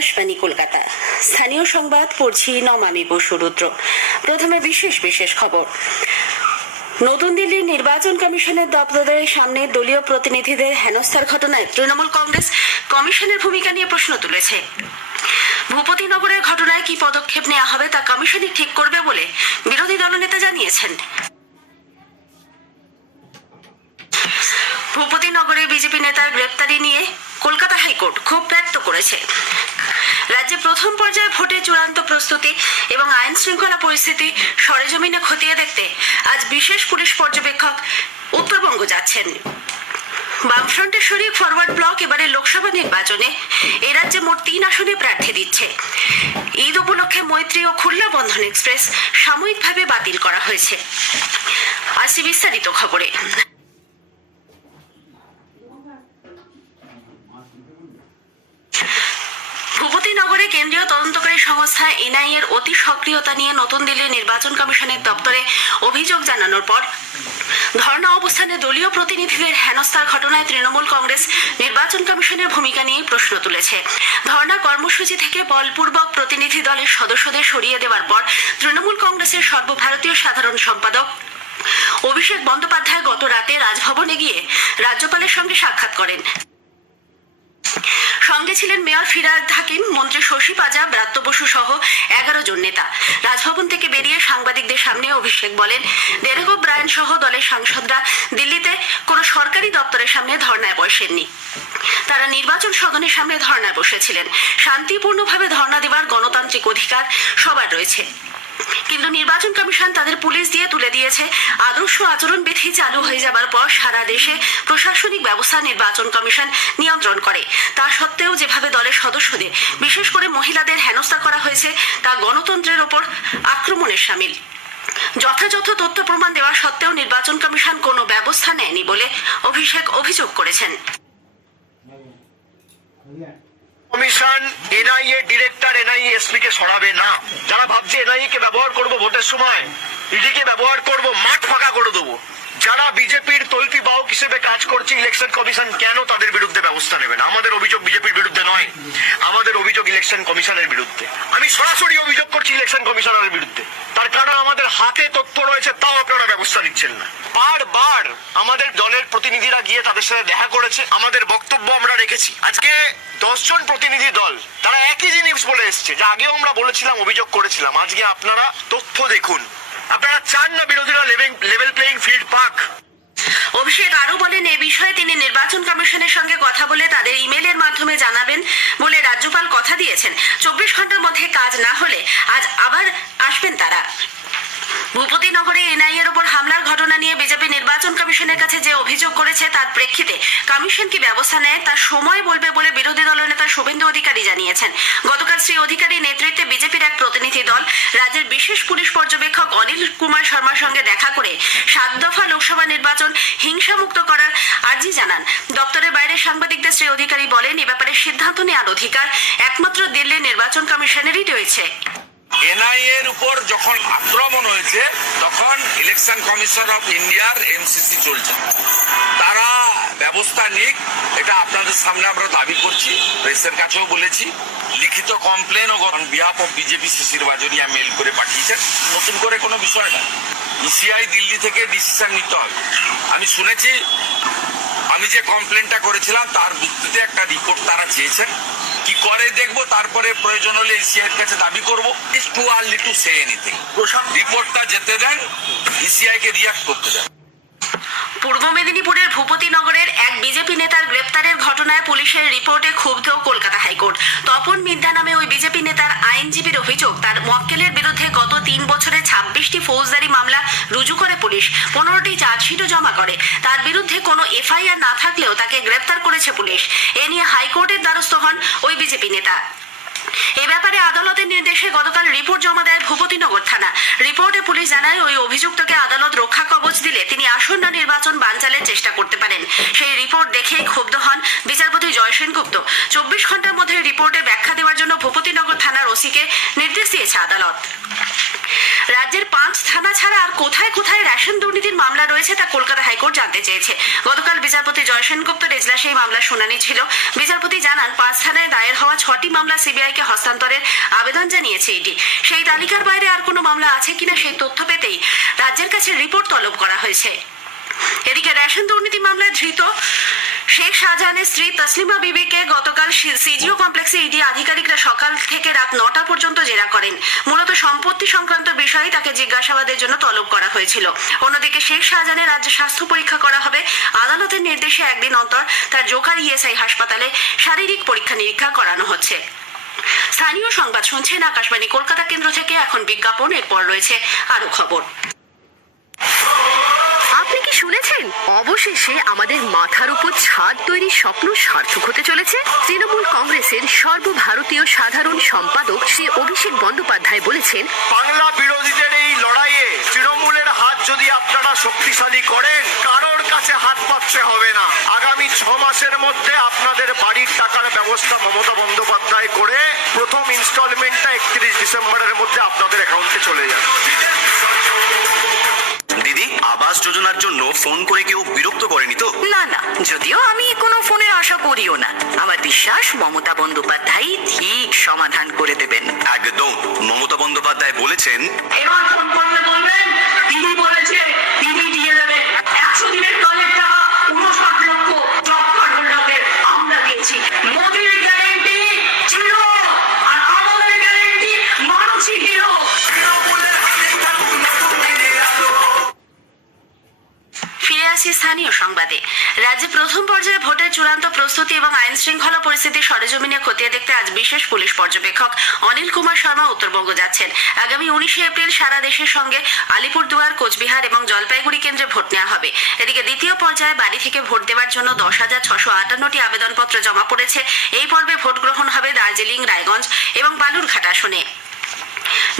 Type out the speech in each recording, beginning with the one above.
আকাশবাণী কলকাতা। স্থানীয় সংবাদ পড়ছি নমামি বসুরুদ্র। প্রথমে বিশেষ খবর। নতুন দিল্লির নির্বাচন কমিশনের দপ্তরের সামনে দলীয় প্রতিনিধিদের হেনস্থার ঘটনায় তৃণমূল কংগ্রেস কমিশনের ভূমিকা নিয়ে প্রশ্ন তুলেছে। ভূপতিনগরের ঘটনায় কি পদক্ষেপ নেওয়া হবে তা কমিশনই ঠিক করবে বলে বিরোধী দলনেতা জানিয়েছেন। ভূপতিনগরে বিজেপি নেতার গ্রেপ্তারি নিয়ে কলকাতা হাইকোর্ট ক্ষোভ ব্যক্ত করেছে। রাজ্যে প্রথম পর্যায়ে ভোটের চূড়ান্ত প্রস্তুতি এবং আইন শৃঙ্খলা পরিস্থিতি সরেজমিনে খতিয়ে দেখতে আজ বিশেষ পুলিশ পর্যবেক্ষক উত্তরবঙ্গ যাচ্ছেন। বামফ্রন্টের শরিক ফরওয়ার্ড ব্লক এবারে লোকসভা নির্বাচনে এই রাজ্যে মোট 3 আসনে প্রার্থী দিচ্ছে। ঈদ উপলক্ষে মৈত্রী ও খুলনা বন্ধন এক্সপ্রেস সাময়িকভাবে বাতিল করা হয়েছে। আসি বিস্তারিত খবরে। ভূপতিনগরে কেন্দ্রীয় তদন্তকারী সংস্থা এনআইএ এর অতি সক্রিয়তা নিয়ে নতুন দিল্লির নির্বাচন কমিশনের দপ্তরে অভিযোগ জানানোর পর ধর্ণা অবস্থানে দলীয় প্রতিনিধিদের হেনস্থার ঘটনায় তৃণমূল কংগ্রেস নির্বাচন কমিশনের ভূমিকা নিয়ে প্রশ্ন তুলেছে। ধর্ণা কর্মসূচি থেকে বলপূর্বক প্রতিনিধি দলের সদস্যদের সরিয়ে দেওয়ার পর তৃণমূল কংগ্রেসের সর্বভারতীয় সাধারণ সম্পাদক অভিষেক বন্দ্যোপাধ্যায় গত রাতে রাজভবনে গিয়ে রাজ্যপালের সঙ্গে সাক্ষাৎ করেন। সঙ্গে ছিলেন মেয়র ফিরহাদ হাকিম, মন্ত্রী শশী পাজা, ব্রাত্য বসু সহ 11 জন নেতা। রাজভবন থেকে বেরিয়ে সাংবাদিকদের সামনে অভিষেক বলেন, ডেরেক ওব্রায়েন সহ দলের সাংসদরা দিল্লিতে কোনো সরকারি দপ্তরের সামনে ধর্নায় বসেননি। তারা নির্বাচন সদনের সামনে ধর্নায় বসেছিলেন। শান্তিপূর্ণভাবে ধর্না দেওয়ার গণতান্ত্রিক অধিকার সবার রয়েছে, কিন্তু নির্বাচন কমিশন তাদের পুলিশ দিয়ে তুলে দিয়েছে। আদর্শ আচরণ বিধি চালু হয়ে যাবার পর সারা দেশে প্রশাসনিক ব্যবস্থা নির্বাচন কমিশন নিয়ন্ত্রণ করে। তা সত্ত্বেও যেভাবে দলের সদস্যদের, বিশেষ করে মহিলাদের হেনস্থা করা হয়েছে তা গণতন্ত্রের ওপর আক্রমণের শামিল। যথাযথ তথ্য প্রমাণ দেওয়া সত্ত্বেও নির্বাচন কমিশন কোনো ব্যবস্থা নেয়নি বলে অভিষেক অভিযোগ করেছেন। Commission NIA director NIA SP কে সরাবে না। যারা ভাবছে এনআইএ কে ব্যবহার করব ভোটের সময়, ইডি কে ব্যবহার করব মাঠ ফাঁকা করে দেবো, যারা বিজেপির তল্পি বাহক হিসেবে কাজ করছে, ইলেকশন কমিশন কেন তাদের বিরুদ্ধে ব্যবস্থা নেবে না? আমাদের অভিযোগ বিজেপির বিরুদ্ধে নয়, আমাদের অভিযোগ ইলেকশন কমিশনের বিরুদ্ধে। আমি সরাসরি অভিযোগ করছি ইলেকশন কমিশনারের বিরুদ্ধে। তার কারণ আমাদের হাতে তথ্য রয়েছে, তাও আপনারা ব্যবস্থা নিচ্ছেন না। বারবার আমাদের দলের প্রতিনিধিরা গিয়ে তাদের সাথে দেখা করেছে, আমাদের বক্তব্য আমরা রেখেছি। আজকে 10 জন প্রতিনিধি দল তারা একই জিনিস বলে এসছে, যা আগেও আমরা বলেছিলাম, অভিযোগ করেছিলাম। আজকে আপনারা তথ্য দেখুন। আপনারা চান না বিরোধীরা লেভেল প্লেইং ফিল্ড পাক? অভিষেক আরো বলেন, এ বিষয়ে তিনি নির্বাচন কমিশনের সঙ্গে কথা বলে তাদের ইমেলের মাধ্যমে জানাবেন বলে রাজ্যপাল কথা দিয়েছেন। 24 ঘন্টার মধ্যে কাজ না হলে আজ আবার আসবেন তারা। ভূপতিনগরে এনআইএর ওপর হামলার ঘটনা নিয়ে বিজেপি নির্বাচন কমিশনের কাছে যে অভিযোগ করেছে তার প্রেক্ষিতে কমিশন কি ব্যবস্থা নেয় তা সময় বলবে বলে বিরোধী দলনেতা শুভেন্দু অধিকারী জানিয়েছেন। গতকাল শ্রী অধিকারীর নেতৃত্বে বিজেপির এক প্রতিনিধি দল রাজ্যের বিশেষ পুলিশ পর্যবেক্ষক অনিল কুমার শর্মার সঙ্গে দেখা করে 7 দফা লোকসভা নির্বাচন হিংসামুক্ত করার আর্জি জানান। দপ্তরের বাইরে সাংবাদিকদের শ্রী অধিকারী বলেন, এ ব্যাপারে সিদ্ধান্ত নেওয়ার অধিকার একমাত্র দিল্লির নির্বাচন কমিশনেরই রয়েছে। এনআইএ এর উপর যখন আক্রমণ হয়েছে তখন ইলেকশন কমিশন অফ ইন্ডিয়ার এমসিসি চলছে, তারা ব্যবস্থা নিক, এটা আপনাদের সামনে আমরা দাবি করছি। প্রেসের কাছেও বলেছি, লিখিত কমপ্লেনও on behalf of BJP Shishir Bajoria mail করে পাঠিয়েছেন। নতুন করে কোনো বিষয় না, ইসিআই দিল্লি থেকে ডিসিশন নিতে হবে। আমি শুনেছি আমি যে কমপ্লেনটা করেছিলাম তার ভিত্তিতে একটা রিপোর্ট তারা চেয়েছেন, কি করে দেখবো, তারপরে প্রয়োজন হলে ইসিআই কাছে দাবি করবো। It's too early to say anything. রিপোর্টটা যেতে দেন, ইসিআই কে রিয়াক্ট করতে দেন। পূর্ব মেদিনীপুরের ভূপতিনগরের এক বিজেপি নেতার গ্রেপ্তারের ঘটনায় পুলিশের রিপোর্টে ক্ষুব্ধ কলকাতা হাইকোর্ট। তপন মিদ্যা নামে ওই বিজেপি নেতার আইনজীবীর অভিযোগ, তার মক্কেলের বিরুদ্ধে গত 3 বছরে 26টি ফৌজদারি মামলা রুজু করে পুলিশ, 15টি চার্জশিটও জমা করে। তার বিরুদ্ধে কোনো এফআইআর না থাকলেও তাকে গ্রেপ্তার করেছে পুলিশ। এ নিয়ে হাইকোর্টের দ্বারস্থ হন ওই বিজেপি নেতা। এ ব্যাপারে আদালতের নির্দেশে গতকাল রিপোর্ট জমা দেয় ভূপতিনগর থানা। রিপোর্টে পুলিশ জানায়, ওই অভিযুক্তকে আদালত রক্ষা কবচ দিলে তিনি আসন্ন নির্বাচন বানচালের চেষ্টা করতে পারেন। সেই রিপোর্ট দেখে ক্ষুব্ধ হন বিচারপতি জয় সেনগুপ্ত। 24 ঘন্টার মধ্যে রিপোর্টে ব্যাখ্যা দেওয়ার জন্য ভূপতিনগর থানার ওসিকে নির্দেশ দিয়েছে আদালত। রাজ্যের 5 থানা ছাড়া আর কোথায় কোথায় রেশন দুর্নীতির মামলা রয়েছে তা কলকাতা হাইকোর্ট জানতে চেয়েছে। গতকাল বিচারপতি জয় সেনগুপ্তর এজলাসে এই মামলার শুনানি ছিল। বিচারপতি জানান 5 থানায় দায়ের হওয়া 6টি মামলা সিবিআইকে হস্তান্তরের আবেদন জানিয়েছে ইডি। সেই তালিকার বাইরে আর কোনো মামলা আছে কিনা সেই তথ্য পেতেই রাজ্যের কাছে রিপোর্ট তলব করা হয়েছে। এদিকে রেশন দুর্নীতি মামলায় ধৃত শেখ শাহজাহানের স্ত্রী তসলিমা বিবিকে গতকাল সিজিও কমপ্লেক্সে ইডি আধিকারিকরা সকাল থেকে রাত 9টা পর্যন্ত জেরা করেন। মূলত সম্পত্তি সংক্রান্ত বিষয়ে তাকে জিজ্ঞাসাবাদের জন্য তলব করা হয়েছিল। অন্যদিকে শেখ শাহজাহানের রাজ্যে স্বাস্থ্য পরীক্ষা করা হবে। আদালতের নির্দেশে একদিন অন্তর তার জোকার ইএসআই হাসপাতালে শারীরিক পরীক্ষা নিরীক্ষা করানো হচ্ছে। স্থানীয় সংবাদ শুনছেন আকাশবাণী কলকাতা কেন্দ্র থেকে। এখন বিজ্ঞাপন, এরপর রয়েছে আরো খবর। আপনি কি শুনেছেন? অবশেষে আমাদের মাথার উপর ছাদ তৈরির স্বপ্ন সার্থক হতে চলেছে। তৃণমূল কংগ্রেসের সর্বভারতীয় সাধারণ সম্পাদক শ্রী অভিষেক বন্দ্যোপাধ্যায় বলেছেন, বাংলা বিরোধীদের এই লড়াইয়ে তৃণমূলের হাত যদি আপনারা শক্তিশালী করেন, কারোর কাছে হাত পাততে হবে না। আগামী 6 মাসের মধ্যে আপনাদের বাড়ির টাকার ব্যবস্থা মমতা বন্দ্যোপাধ্যায় করে প্রথম ইনস্টলমেন্টটা 31 ডিসেম্বরের মধ্যে আপনাদের অ্যাকাউন্টে চলে যাবে। দিদি, আবাস যোজনার জন্য ফোন করে কেউ বিরক্ত করেনি তো? না না, যদিও আমি কোনো ফোনের আশা করিও না, আমার বিশ্বাস মমতা বন্দ্যোপাধ্যায় ঠিক সমাধান করে দেবেন। একদম। মমতা বন্দ্যোপাধ্যায় বলেছেন, এবার ফোন করলে বলবেন তিনি বলেছে তিনি দিয়ে দেবেন 100 দিনের দলের টাকা 59 লক্ষ জব কার্ড হোল্ডারদের আমরা দিয়েছি। মোদির গ্যারেন্টি ছিল আর আমাদের গ্যারেন্টি মানুষই দিল। ফিরে আসি স্থানীয় সংবাদে। রাজ্যে প্রথম পর্যায়ে ভোটের চূড়ান্ত প্রস্তুতি এবং আইন শৃঙ্খলা পরিস্থিতি সরেজমিনে খতিয়ে দেখতে আজ বিশেষ পুলিশ পর্যবেক্ষক অনিল কুমার শর্মা উত্তরবঙ্গ যাচ্ছেন। আগামী 19 এপ্রিল সারা দেশের সঙ্গে আলিপুরদুয়ার, কোচবিহার এবং জলপাইগুড়ি কেন্দ্রে ভোট নেওয়া হবে। এদিকে দ্বিতীয় পর্যায়ে বাড়ি থেকে ভোট দেওয়ার জন্য 10,658টি আবেদনপত্র জমা পড়েছে। এই পর্বে ভোট গ্রহণ হবে দার্জিলিং, রায়গঞ্জ এবং বালুরঘাট আসনে।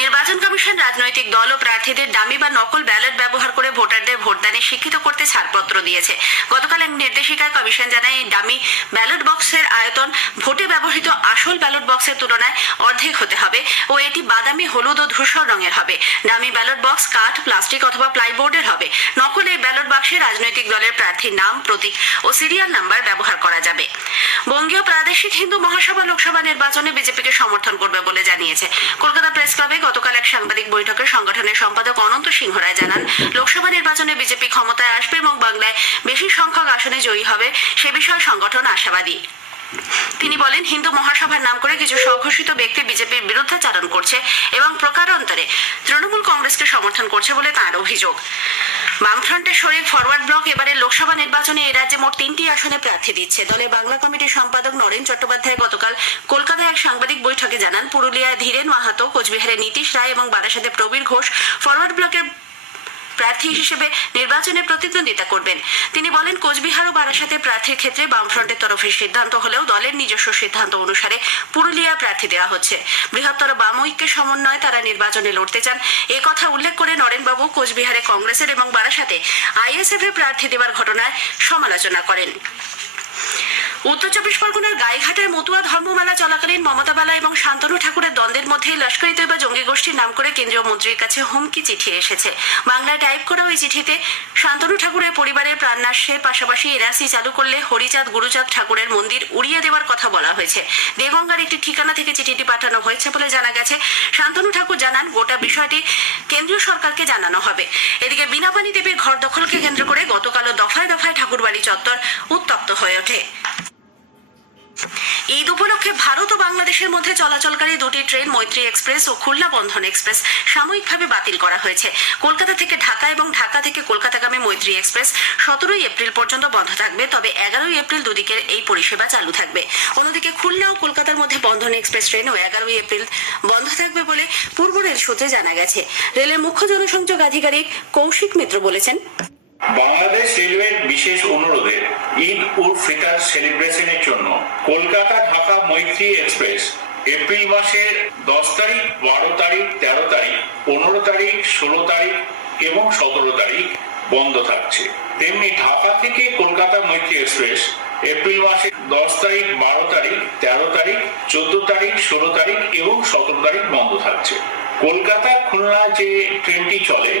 নির্বাচন কমিশন রাজনৈতিক দল ও প্রার্থীদের ডামি বা নকল ব্যালট ব্যবহার করে ভোটারদের ভোটদানে শিক্ষিত করতে ছাড়পত্র দিয়েছে। গতকাল এক নির্দেশিকায় কমিশন জানায়, এই ডামি ব্যালট বক্সের আয়তন ভোটে ব্যবহৃত আসল ব্যালট বক্সের তুলনায় অর্ধেক হতে হবে ও এটি বাদামি, হলুদ ও ধূসর রঙের হবে। ডামি ব্যালট বক্স কাঠ, প্লাস্টিক অথবা প্লাইবোর্ডের হবে। নকল এই ব্যালট বাক্সে রাজনৈতিক দলের প্রার্থীর নাম, প্রতীক ও সিরিয়াল নাম্বার ব্যবহার করা যাবে। বঙ্গীয় প্রাদেশিক হিন্দু মহাসভা লোকসভা নির্বাচনে বিজেপিকে সমর্থন করবে বলে জানিয়েছে। কলকাতা প্রেস ক্লাবে গতকাল এক সাংবাদিক বৈঠকে সংগঠনের সম্পাদক অনন্ত সিংহ রায় জানান, লোকসভা নির্বাচনে বিজেপি ক্ষমতায় আসবে এবং বাংলায় বেশি সংখ্যক আসনে জয়ী হবে সে বিষয়ে সংগঠন আশাবাদী। তিনি বলেন, হিন্দু মহাসভার নাম করে কিছু স্বঘোষিত ব্যক্তি বিজেপির বিরুদ্ধাচারণ করছে এবং প্রকারান্তরে তৃণমূল কংগ্রেসকে সমর্থন করছে বলে তাঁর অভিযোগ। বামফ্রন্টের শরিক ফরওয়ার্ড ব্লক এবারে লোকসভা নির্বাচনে এই রাজ্যে মোট 3টি আসনে প্রার্থী দিচ্ছে। দলের বাংলা কমিটির সম্পাদক নরেন চট্টোপাধ্যায় গতকাল কলকাতায় এক সাংবাদিক বৈঠকে জানান, পুরুলিয়ায় ধীরেন মাহাতো, কোচবিহারে নীতিশ রায় এবং বারাসাতে প্রবীর ঘোষ ফরওয়ার্ড ব্লকের প্রার্থী হিসেবে নির্বাচনে প্রতিদ্বন্দ্বিতা করবেন। তিনি বলেন, কোচবিহার ও বারাসাতের প্রার্থীর ক্ষেত্রে বামফ্রন্টের তরফে সিদ্ধান্ত হলেও দলের নিজস্ব সিদ্ধান্ত অনুসারে পুরুলিয়া প্রার্থী দেওয়া হচ্ছে। বৃহত্তর বাম ঐক্যের সমন্বয়ে তারা নির্বাচনে লড়তে চান। এ কথা উল্লেখ করে নরেনবাবু কোচবিহারে কংগ্রেসের এবং বারাসাতে আইএসএফ এর প্রার্থী দেওয়ার ঘটনায় সমালোচনা করেন। উত্তর 24 পরগনার গাইঘাটের মতুয়া ধর্মমেলা চলাকালীন মমতা বালা এবং শান্তনু ঠাকুরের দ্বন্দ্বের মধ্যে লস্করি তৈবা জঙ্গি গোষ্ঠীর নাম করে কেন্দ্রীয় মন্ত্রীর কাছে হুমকি চিঠি এসেছে। বাংলায় টাইপ করা ওই চিঠিতে শান্তনু ঠাকুরের পরিবারের প্রাণনাশের পাশাপাশি এনআরসি চালু করলে হরিচাঁদ গুরুচাঁদ ঠাকুরের মন্দির উড়িয়ে দেওয়ার কথা বলা হয়েছে। দেগঙ্গার একটি ঠিকানা থেকে চিঠিটি পাঠানো হয়েছে বলে জানা গেছে। শান্তনু ঠাকুর জানান, গোটা বিষয়টি কেন্দ্রীয় সরকারকে জানানো হবে। এদিকে বীণাপানি দেবীর ঘর দখলকে কেন্দ্র করে গতকালও দফায় দফায় ঠাকুরবাড়ি চত্বর উত্তপ্ত হয়ে ওঠে। ঈদ উপলক্ষে ভারত ও বাংলাদেশের মধ্যে চলাচলকারী 2টি ট্রেন মৈত্রী এক্সপ্রেস ও খুলনা বন্ধন এক্সপ্রেস সাময়িকভাবে বাতিল করা হয়েছে। কলকাতা থেকে ঢাকা এবং ঢাকা থেকে কলকাতাগামী মৈত্রী এক্সপ্রেস 17 এপ্রিল পর্যন্ত বন্ধ থাকবে, তবে 11 এপ্রিল দুদিকের এই পরিষেবা চালু থাকবে। অন্যদিকে খুলনা ও কলকাতার মধ্যে বন্ধন এক্সপ্রেস ট্রেনও 11 এপ্রিল বন্ধ থাকবে বলে পূর্ব রেল সূত্রে জানা গেছে। রেলের মুখ্য জনসংযোগ আধিকারিক কৌশিক মিত্র বলেছেন, বাংলাদেশ রেলওয়ের বিশেষ অনুরোধে ঈদ উল ফিতর সেলিব্রেশনের জন্য কলকাতা ঢাকা মৈত্রী এক্সপ্রেস এপ্রিল মাসের 10 তারিখ, 12 তারিখ, 13 তারিখ, 15 তারিখ, 16 তারিখ এবং 17 তারিখ বন্ধ থাকছে। তেমনি ঢাকা থেকে কলকাতা মৈত্রী এক্সপ্রেস এপ্রিল মাসের 10 তারিখ, 12 তারিখ, 13 তারিখ, 14 তারিখ, 16 তারিখ এবং 17 তারিখ বন্ধ থাকছে। কলকাতা খুলনা যে ট্রেনটি চলে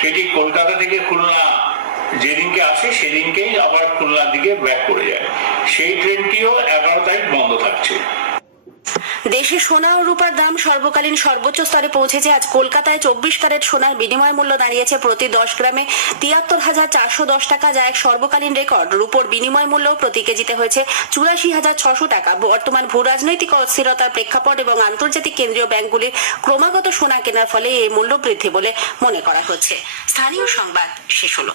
সেটি কলকাতা থেকে খুলনা যেদিনকে আসে সেদিনকেই আবার খুলনার দিকে ব্যাক করে যায়। সেই ট্রেনটিও 11 তারিখ বন্ধ থাকছে। দেশে সোনা ও রূপার দাম সর্বকালীন সর্বোচ্চ স্তরে পৌঁছেছে। আজ কলকাতায় 24 ক্যারেট সোনার বিনিময় মূল্য দাঁড়িয়েছে প্রতি 10 গ্রামে 73,410 টাকা, যা এক সর্বকালীন রেকর্ড। রূপোর বিনিময় মূল্য প্রতি কেজিতে হয়েছে 84,600 টাকা। বর্তমান ভূ রাজনৈতিক অস্থিরতার প্রেক্ষাপট এবং আন্তর্জাতিক কেন্দ্রীয় ব্যাংকগুলির ক্রমাগত সোনা কেনার ফলে এই মূল্য বৃদ্ধি বলে মনে করা হচ্ছে। স্থানীয় সংবাদ শেষ হলো।